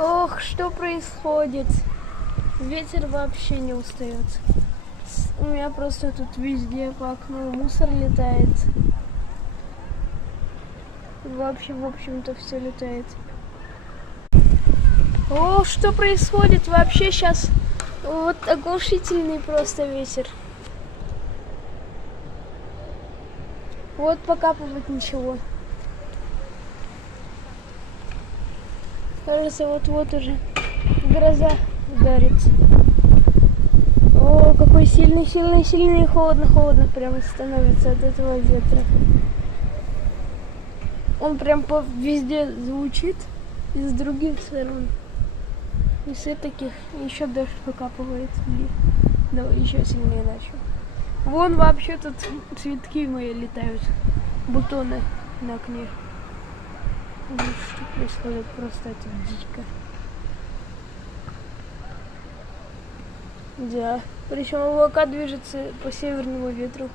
Ох, что происходит? Ветер вообще не устает. У меня просто тут везде по окну мусор летает. Вообще, в общем-то, все летает. О, что происходит? Вообще сейчас вот оглушительный просто ветер. Вот покапывать ничего. Кажется, вот-вот уже гроза ударит. О, какой сильный, сильный, сильный, холодно, холодно прям становится от этого ветра. Он прям везде звучит из других сторон. И с таких еще дождь покапывает. Давай еще сильнее начал. Вон вообще тут цветки мои летают. Бутоны на окне. Что происходит? Просто это дико. Да. Причем облака движутся по северному ветру.